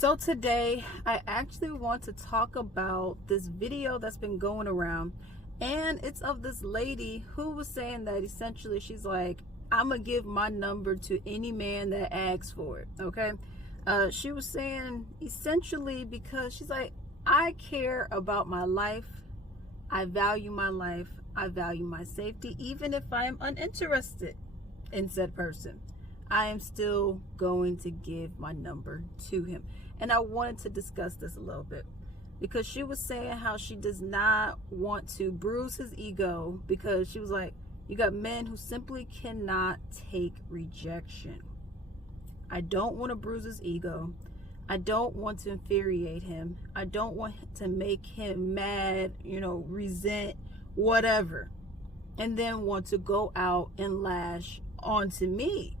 So today I actually want to talk about this video that's been going around, and it's of this lady who was saying that essentially she's like, I'm gonna give my number to any man that asks for it. Okay, she was saying essentially because she's like, I care about my life, I value my life, I value my safety, even if I am uninterested in said person, I am still going to give my number to him. And I wanted to discuss this a little bit because she was saying how she does not want to bruise his ego, because she was like, you got men who simply cannot take rejection. I don't want to bruise his ego. I don't want to infuriate him. I don't want to make him mad, resent, whatever, and then want to go out and lash onto me,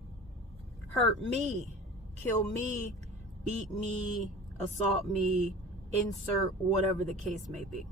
hurt me, kill me, beat me, assault me, insert whatever the case may be.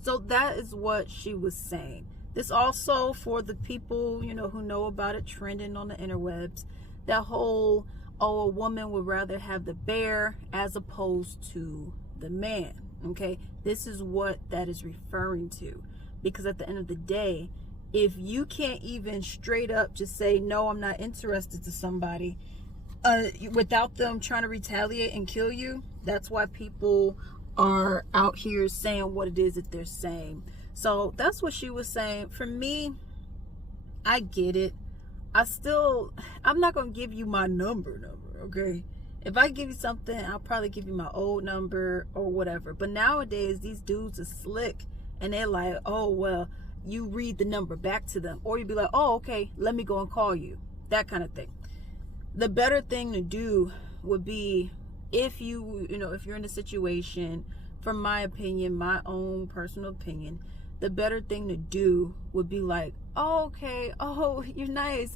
So that is what she was saying. This also for the people, who know about it trending on the interwebs, that whole, a woman would rather have the bear as opposed to the man. Okay, this is what that is referring to, because at the end of the day, if you can't even straight up just say, no, I'm not interested to somebody, without them trying to retaliate and kill you, that's why people are out here saying what it is that they're saying. So that's what she was saying. For me, I get it. I'm not going to give you my number, okay? If I give you something, I'll probably give you my old number or whatever. But nowadays, these dudes are slick, and they're like, oh, well, you read the number back to them, or you'd be like, oh, okay, let me go and call you, that kind of thing. The better thing to do would be, if if you're in a situation, from my opinion, my own personal opinion, the better thing to do would be like, oh, okay, oh, you're nice,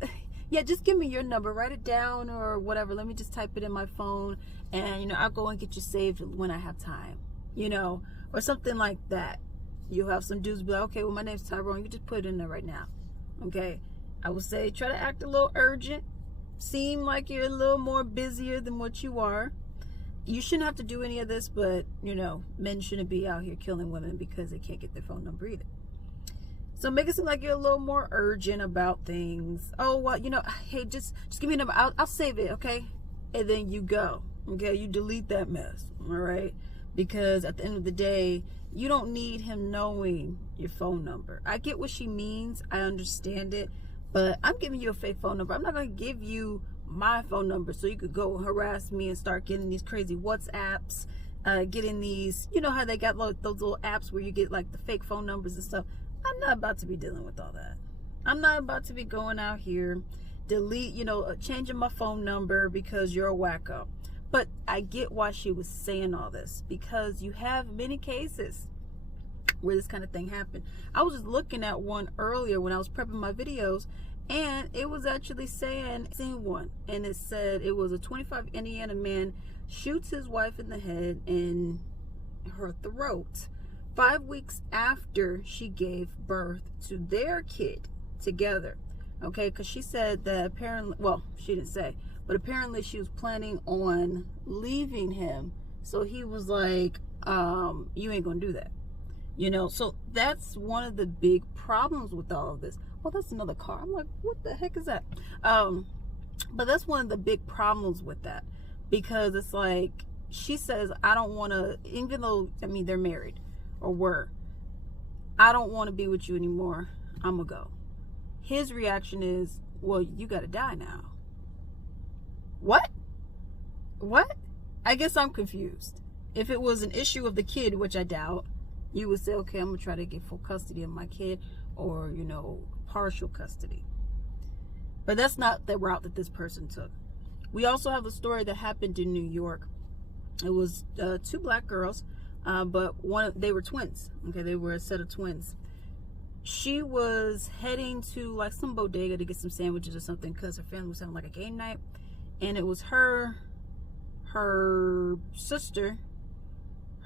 yeah, just give me your number, write it down or whatever, let me just type it in my phone, and I'll go and get you saved when I have time, or something like that. You'll have some dudes be like, okay, well, my name's Tyrone, you just put it in there right now. Okay, I would say try to act a little urgent, seem like you're a little more busier than what you are. You shouldn't have to do any of this, but men shouldn't be out here killing women because they can't get their phone number either. So make it seem like you're a little more urgent about things. Oh, well, hey, just give me a number, I'll save it, okay? And then you go, okay? You delete that mess, all right? Because at the end of the day, you don't need him knowing your phone number. I get what she means, I understand it, but I'm giving you a fake phone number. I'm not going to give you my phone number so you could go harass me and start getting these crazy WhatsApps, getting these, how they got those little apps where you get like the fake phone numbers and stuff. I'm not about to be dealing with all that. I'm not about to be going out here, changing my phone number because you're a wacko. But I get why she was saying all this, because you have many cases where this kind of thing happened. I was just looking at one earlier when I was prepping my videos, and it was actually saying, seen one, and it said it was a 25 Indiana man shoots his wife in the head and her throat 5 weeks after she gave birth to their kid together. Okay, because she said that apparently, well, she didn't say, but apparently she was planning on leaving him. So he was like, you ain't gonna do that. So that's one of the big problems with all of this. Oh, that's another car. I'm like, what the heck is that? But that's one of the big problems with that, because it's like, she says, I don't want to, even though, they're married or were, I don't want to be with you anymore, I'm gonna go. His reaction is, well, you gotta die now. What? I guess I'm confused. If it was an issue of the kid, which I doubt, you would say, okay, I'm gonna try to get full custody of my kid, or partial custody. But that's not the route that this person took. We also have a story that happened in New York. It was 2 black girls, but they were twins. Okay, they were a set of twins. She was heading to like some bodega to get some sandwiches or something because her family was having like a game night, and it was her sister,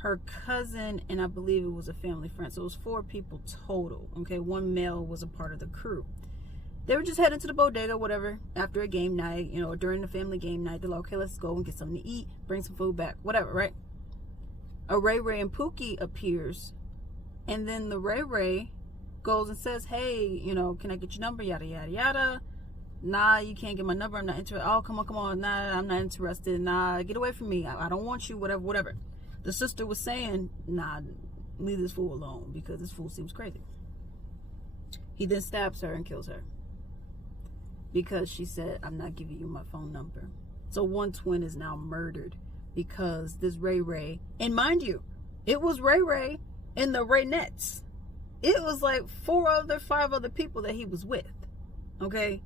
her cousin, and I believe it was a family friend. So it was 4 people total. Okay, 1 male was a part of the crew. They were just heading to the bodega, whatever, after a game night, you know, during the family game night. They're like, okay, let's go and get something to eat, bring some food back, whatever, right? A Ray Ray and Pookie appears, and then the Ray Ray goes and says, hey, you know, can I get your number, yada, yada, yada. Nah, you can't get my number, I'm not interested. Oh, come on, nah, I'm not interested. Nah, get away from me, I don't want you, whatever. The sister was saying, nah, leave this fool alone, because this fool seems crazy. He then stabs her and kills her, because she said, I'm not giving you my phone number. So one twin is now murdered, because this Ray Ray, and mind you, it was Ray Ray and the Raynettes. It was like 5 other people that he was with, okay?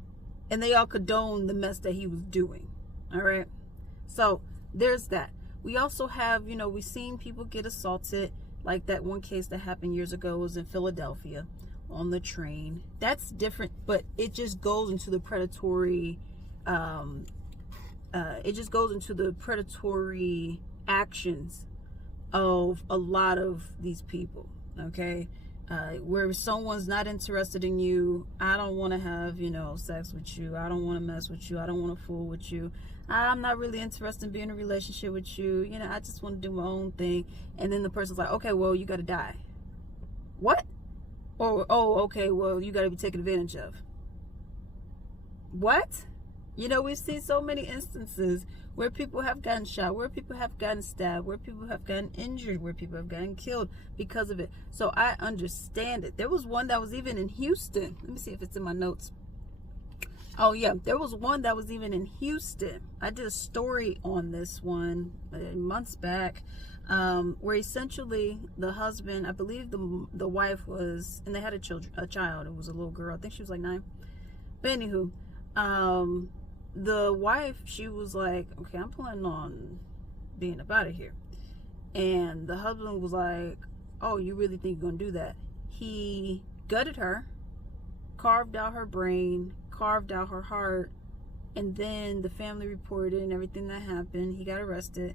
And they all condoned the mess that he was doing, all right? So there's that. We also have, you know, we've seen people get assaulted, like that one case that happened years ago was in Philadelphia on the train. That's different, but it just goes into the predatory, actions of a lot of these people, okay? Where someone's not interested in you, I don't want to have, you know, sex with you, I don't want to mess with you, I don't want to fool with you, I'm not really interested in being in a relationship with you, you know, I just want to do my own thing. And then the person's like, okay, well, you got to die. What? Or, oh, okay, well, you got to be taken advantage of. What? You know, we've seen so many instances where people have gotten shot, where people have gotten stabbed, where people have gotten injured, where people have gotten killed because of it. So I understand it. There was one that was even in Houston. Let me see if it's in my notes. Oh, yeah. There was one that was even in Houston. I did a story on this one months back, where essentially the husband, I believe the wife was, and they had a child. It was a little girl. I think she was like 9. But anywho, the wife, she was like, okay, I'm planning on being up out of here. And the husband was like, oh, you really think you're gonna do that? He gutted her, carved out her brain, carved out her heart, and then the family reported and everything that happened. He got arrested,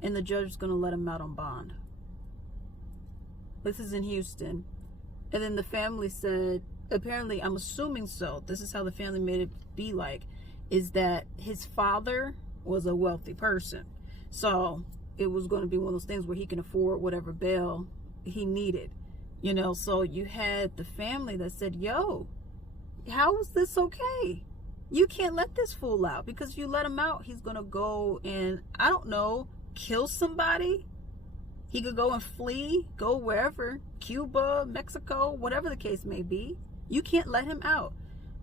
and the judge was gonna let him out on bond. This is in Houston. And then the family said, apparently, I'm assuming so, this is how the family made it be like, is that his father was a wealthy person. So it was going to be one of those things where he can afford whatever bail he needed. You know, so you had the family that said, yo, how is this okay? You can't let this fool out, because if you let him out, he's going to go and, I don't know, kill somebody. He could go and flee, go wherever, Cuba, Mexico, whatever the case may be. You can't let him out.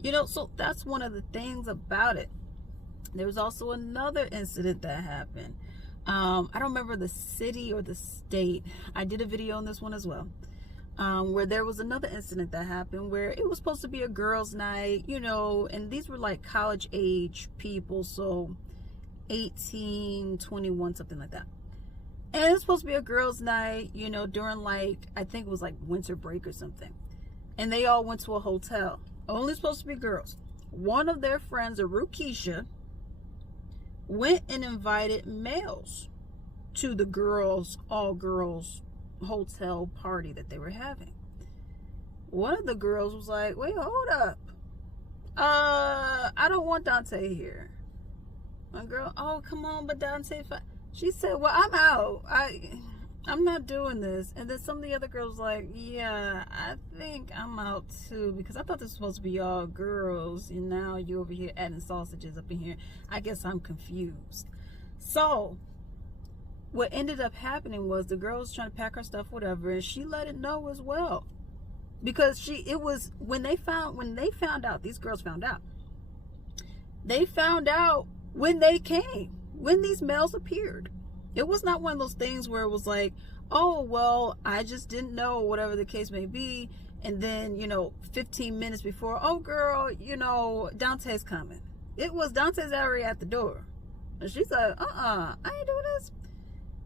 You know, so that's one of the things about it. There was also another incident that happened. I don't remember the city or the state. I did a video on this one as well, where there was another incident that happened where it was supposed to be a girls' night, you know, and these were like college age people, so 18, 21, something like that. And it was supposed to be a girls' night, you know, during like, I think it was like winter break or something. And they all went to a hotel. Only supposed to be girls. One of their friends, a Rukisha, went and invited males to the girls, all girls hotel party that they were having. One of the girls was like, wait, hold up. I don't want Dante here. My girl, oh, come on, but Dante, she said, well, I'm out. I'm not doing this. And then some of the other girls like, yeah, I think I'm out too, because I thought this was supposed to be all girls, and now you over here adding sausages up in here. I guess I'm confused. So what ended up happening was the girl was trying to pack her stuff, whatever, and she let it know as well, because when they found out, these girls found out. They found out when they came, when these males appeared. It was not one of those things where it was like, oh, well, I just didn't know, whatever the case may be. And then, you know, 15 minutes before, oh, girl, you know, Dante's coming. It was Dante's already at the door. And she's like, I ain't doing this.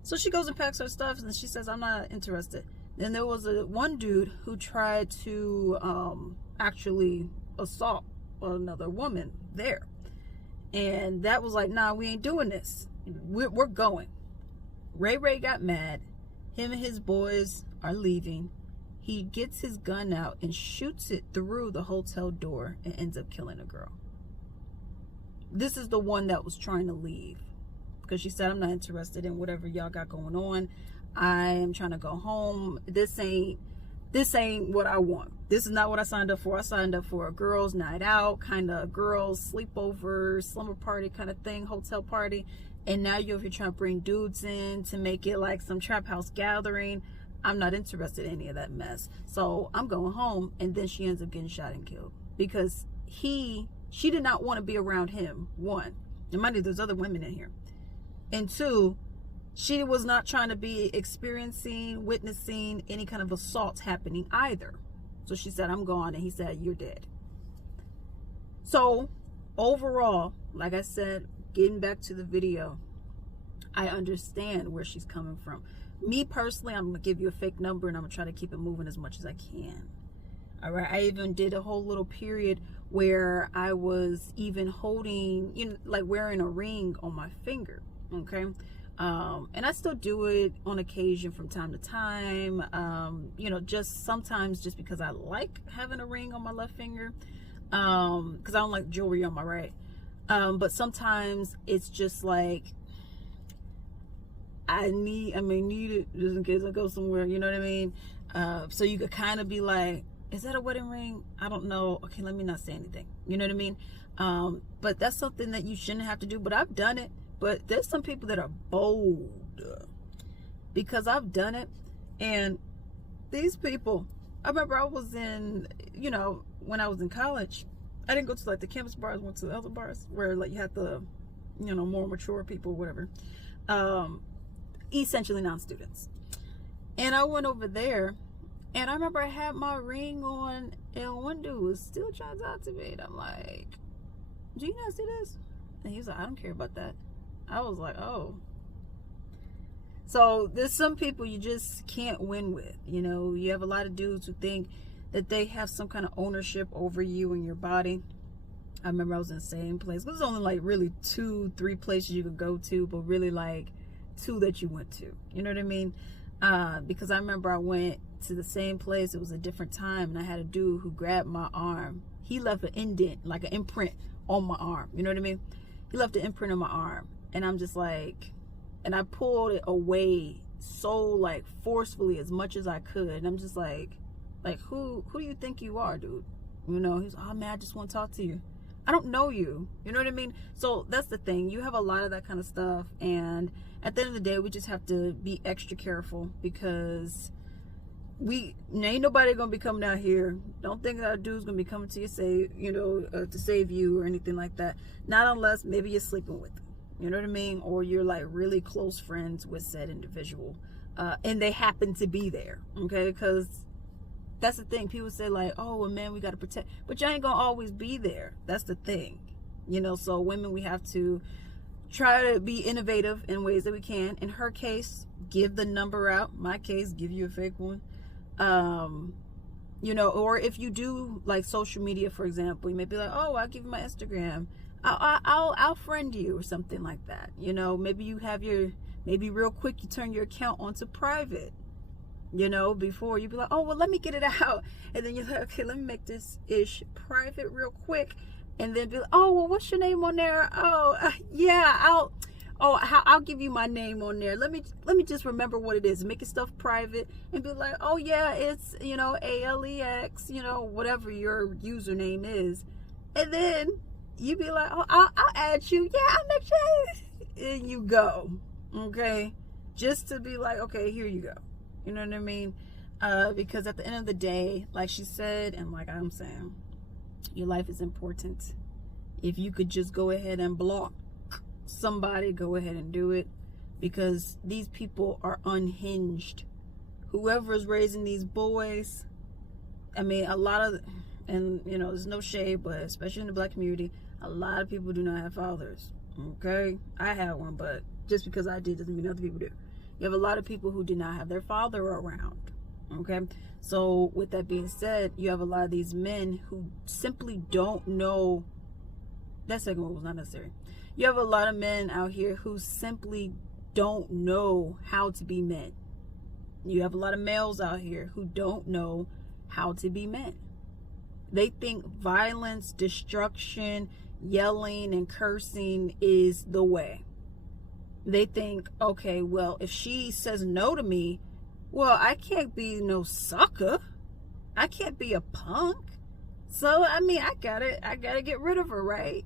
So she goes and packs her stuff, and she says, I'm not interested. Then there was one dude who tried to actually assault another woman there. And that was like, nah, we ain't doing this. We're going. Ray Ray got mad. Him and his boys are leaving. he gets his gun out and shoots it through the hotel door and ends up killing a girl. This is the one that was trying to leave because she said, I'm not interested in whatever y'all got going on. I am trying to go home. This ain't what I want. This is not what I signed up for. I signed up for a girls' night out, kind of girls' sleepover, slumber party kind of thing, hotel party. And now you're trying to bring dudes in to make it like some trap house gathering. I'm not interested in any of that mess. So I'm going home. And then she ends up getting shot and killed because she did not want to be around him. One, and mind you, there's other women in here. And two, she was not trying to be witnessing any kind of assault happening either. So she said, I'm gone. And he said, you're dead. So overall, like I said, getting back to the video, I understand where she's coming from. Me personally, I'm going to give you a fake number and I'm going to try to keep it moving as much as I can. All right. I even did a whole little period where I was even holding, like wearing a ring on my finger. Okay. And I still do it on occasion from time to time, just sometimes just because I like having a ring on my left finger, because I don't like jewelry on my right. But sometimes it's just like I need it just in case I go somewhere, you know what I mean? So you could kind of be like, is that a wedding ring? I don't know. Okay, let me not say anything. You know what I mean? But that's something that you shouldn't have to do, but I've done it. But there's some people that are bold because I've done it. And these people, I remember I was in, when I was in college, I didn't go to like the campus bars, went to the other bars where like you had the, more mature people, whatever. Essentially non-students. And I went over there and I remember I had my ring on and one dude was still trying to talk to me. And I'm like, do you not see this? And he was like, I don't care about that. I was like, oh. So there's some people you just can't win with. You have a lot of dudes who think that they have some kind of ownership over you and your body. I remember I was in the same place. There's only like really 2-3 places you could go to, but really like 2 that you went to. You know what I mean? Because I remember I went to the same place. It was a different time, and I had a dude who grabbed my arm. He left an indent, like an imprint on my arm. You know what I mean? He left an imprint on my arm. And I'm just like, and I pulled it away so like forcefully as much as I could. And I'm just like who do you think you are, dude? He's like, oh man, I just want to talk to you. I don't know you. You know what I mean? So that's the thing. You have a lot of that kind of stuff. And at the end of the day, we just have to be extra careful because ain't nobody gonna be coming out here. Don't think that dude's gonna be coming to you to save you or anything like that. Not unless maybe you're sleeping with them. You know what I mean? Or you're like really close friends with said individual. And they happen to be there. Okay? Because that's the thing. People say like, oh, well, man, we got to protect. But you ain't going to always be there. That's the thing. So women, we have to try to be innovative in ways that we can. In her case, give the number out. My case, give you a fake one. Or if you do like social media, for example, you may be like, oh, I'll give you my Instagram. I'll friend you or something like that. Maybe you have maybe real quick you turn your account onto private, before you be like, oh, well, let me get it out. And then you're like, okay, let me make this ish private real quick. And then be like, oh, well, what's your name on there? Oh, yeah, I'll give you my name on there. Let me just remember what it is. Make your stuff private and be like, oh yeah, it's, ALEX, whatever your username is. And then you be like, oh, I'll add you. Yeah, I'll make sure. And you go. Okay. Just to be like, okay, here you go. You know what I mean? Because at the end of the day, like she said, and like I'm saying, your life is important. If you could just go ahead and block somebody, go ahead and do it. Because these people are unhinged. Whoever is raising these boys, a lot of, and there's no shade, but especially in the black community, a lot of people do not have fathers. Okay, I had one, but just because I did doesn't mean other people do. You have a lot of people who do not have their father around. Okay, so with that being said, you have a lot of these men who simply don't know. That second one was not necessary. You have a lot of men out here who simply don't know how to be men. You have a lot of males out here who don't know how to be men. They think violence, destruction, yelling, and cursing is the way. They think, okay, well, if she says no to me, well, I can't be no sucker. I can't be a punk. So, I mean, I gotta get rid of her, right?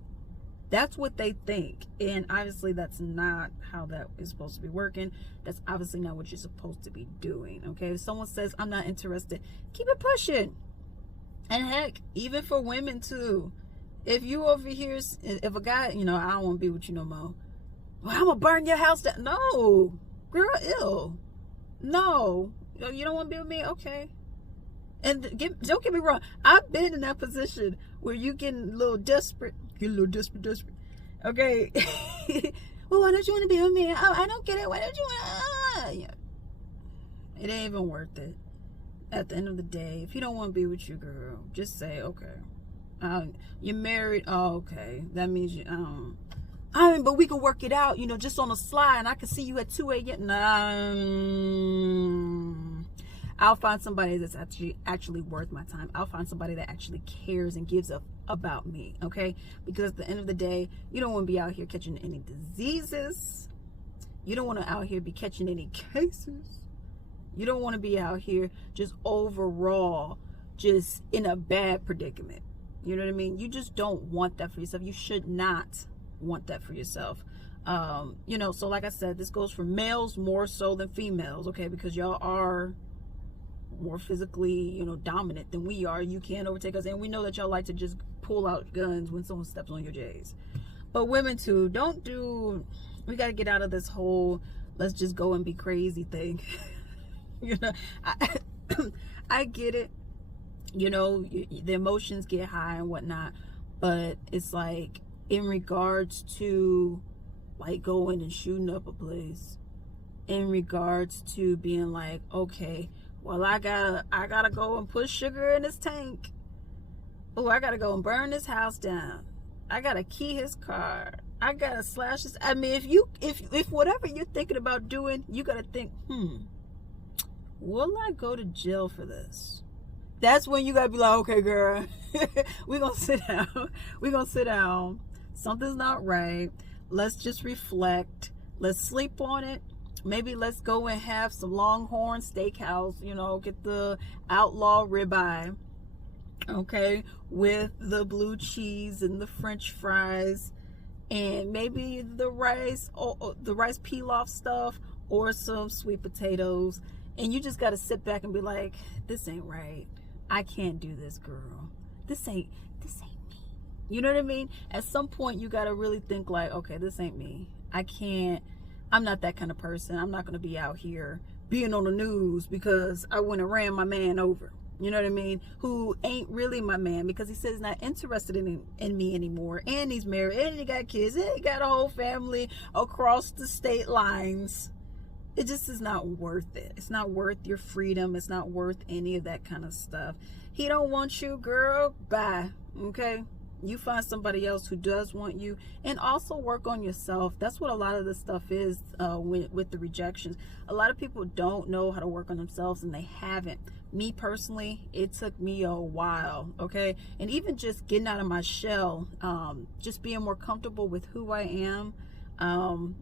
That's what they think. And obviously that's not how that is supposed to be working. That's obviously not what you're supposed to be doing. Okay. If someone says, I'm not interested, keep it pushing. And heck, even for women too. If you over here, if a guy, you know, I don't want to be with you no more. Well, I'm gonna burn your house down. No, girl, ill. No, you don't want to be with me? Okay. And don't get me wrong. I've been in that position where you getting a little desperate. Okay. Well, why don't you want to be with me? Oh, I don't get it. Why don't you want to? It ain't even worth it. At the end of the day, if he don't want to be with you, girl, just say, okay. You're married. Oh, okay. That means you, I mean, but we can work it out, you know, just on the slide, and I can see you at 2 a.m. Nah. I'll find somebody that's actually worth my time. I'll find somebody that actually cares and gives up about me, okay? Because at the end of the day, you don't want to be out here catching any diseases. You don't want to out here be catching any cases. You don't want to be out here just overall just in a bad predicament. You know what I mean? You just don't want that for yourself. You should not want that for yourself. You know, so like I said, this goes for males more so than females, okay? Because y'all are more physically, you know, dominant than we are. You can't overtake us, and we know that y'all like to just pull out guns when someone steps on your J's. But women too, we got to get out of this whole let's just go and be crazy thing. You know, I get it, you know, the emotions get high and whatnot, but it's like in regards to like going and shooting up a place, in regards to being like, okay, well, I gotta go and put sugar in his tank. Oh, I gotta go and burn his house down. I gotta key his car. I gotta slash his. I mean, if whatever you're thinking about doing, you gotta think, will I go to jail for this? That's when you gotta be like, okay, girl, we're gonna sit down. We're gonna sit down. Something's not right. Let's just reflect. Let's sleep on it. Maybe let's go and have some Longhorn Steakhouse, you know, get the outlaw ribeye, okay, with the blue cheese and the French fries, and maybe the rice, or the rice pilaf stuff, or some sweet potatoes. And you just got to sit back and be like, this ain't right. I can't do this, girl. This ain't me. You know what I mean? At some point, you got to really think like, okay, this ain't me. I'm not that kind of person. I'm not going to be out here being on the news because I went and ran my man over. You know what I mean? Who ain't really my man because he says he's not interested in me anymore. And he's married and he got kids and he got a whole family across the state lines. It just is not worth it. It's not worth your freedom. It's not worth any of that kind of stuff. He don't want you, girl. Bye. Okay? You find somebody else who does want you, and also work on yourself. That's what a lot of this stuff is with the rejections. A lot of people don't know how to work on themselves, and they haven't. Me personally, it took me a while, okay? And even just getting out of my shell, just being more comfortable with who I am,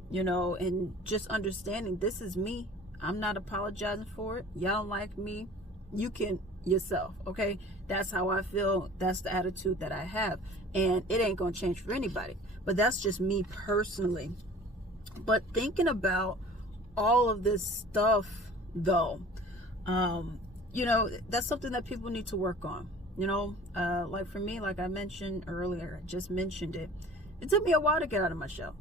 you know, and just understanding this is me. I'm not apologizing for it. Y'all don't like me. You can yourself, okay? That's how I feel. That's the attitude that I have, and it ain't gonna change for anybody, but that's just me personally. But thinking about all of this stuff though, you know, that's something that people need to work on, you know. Like for me, like I mentioned earlier, I just mentioned it took me a while to get out of my shell.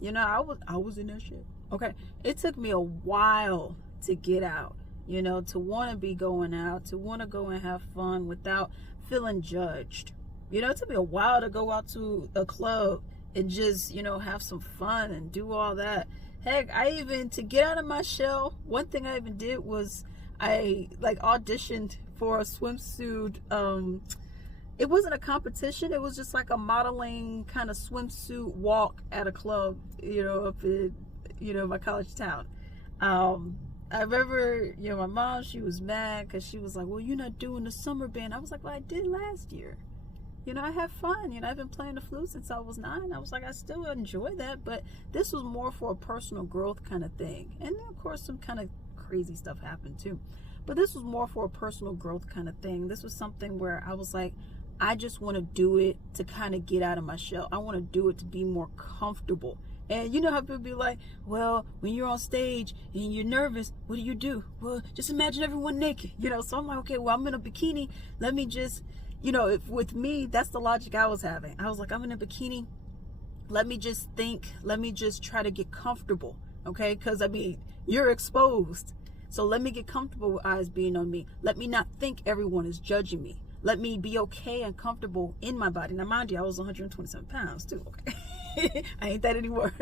You know, I was in that shit, okay? It took me a while to get out, you know, to want to be going out, to want to go and have fun without feeling judged. You know, it took me a while to go out to a club and just, you know, have some fun and do all that. Heck, to get out of my shell, one thing I even did was I like auditioned for a swimsuit. It wasn't a competition. It was just like a modeling kind of swimsuit walk at a club, you know, up in, you know, my college town. I remember, you know, my mom, she was mad because she was like, well, you're not doing the summer band. I was like, well, I did last year. You know, I have fun. You know, I've been playing the flute since I was 9. I was like, I still enjoy that, but this was more for a personal growth kind of thing. And then, of course, some kind of crazy stuff happened too. But this was more for a personal growth kind of thing. This was something where I was like, I just want to do it to kind of get out of my shell. I want to do it to be more comfortable. And you know how people be like, well, when you're on stage and you're nervous, what do? Well, just imagine everyone naked. You know, so I'm like, okay, well, I'm in a bikini. Let me just, you know, if with me, that's the logic I was having. I was like, I'm in a bikini. Let me just think. Let me just try to get comfortable. Okay? Because, I mean, you're exposed. So let me get comfortable with eyes being on me. Let me not think everyone is judging me. Let me be okay and comfortable in my body. Now, mind you, I was 127 pounds too. Okay? I ain't that anymore.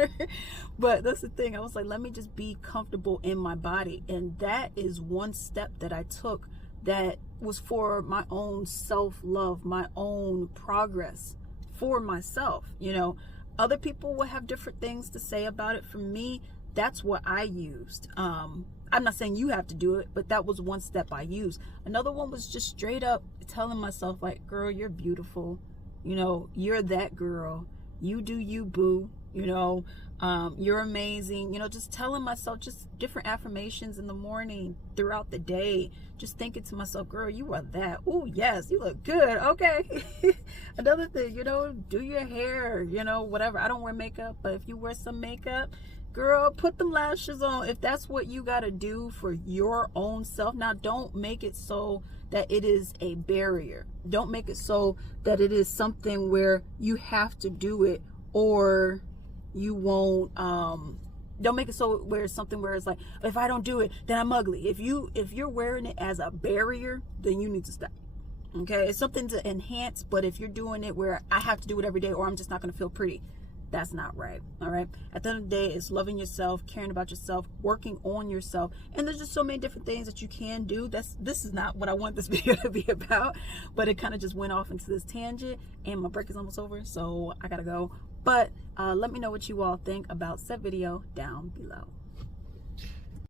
But that's the thing. I was like, let me just be comfortable in my body. And that is one step that I took that was for my own self-love, my own progress for myself. You know, other people will have different things to say about it. For me, that's what I used. I'm not saying you have to do it, but that was one step I used. Another one was just straight up telling myself, like, girl, you're beautiful. You know, you're that girl. You do you, boo. You know, you're amazing. You know, just telling myself just different affirmations in the morning, throughout the day. Just thinking to myself, girl, you are that. Oh, yes, you look good. Okay. Another thing, you know, do your hair, you know, whatever. I don't wear makeup, but if you wear some makeup, girl, put them lashes on if that's what you got to do for your own self. Now, don't make it so that it is a barrier. Don't make it so that it is something where you have to do it or you won't. Don't make it so where it's something where it's like, if I don't do it, then I'm ugly. If you're wearing it as a barrier, then you need to stop. Okay, it's something to enhance, but if you're doing it where I have to do it every day or I'm just not going to feel pretty, that's not right. All right, at the end of the day, it's loving yourself, caring about yourself, working on yourself. And there's just so many different things that you can do. This is not what I want this video to be about, but it kind of just went off into this tangent and my break is almost over, so I gotta go. But let me know what you all think about said video down below.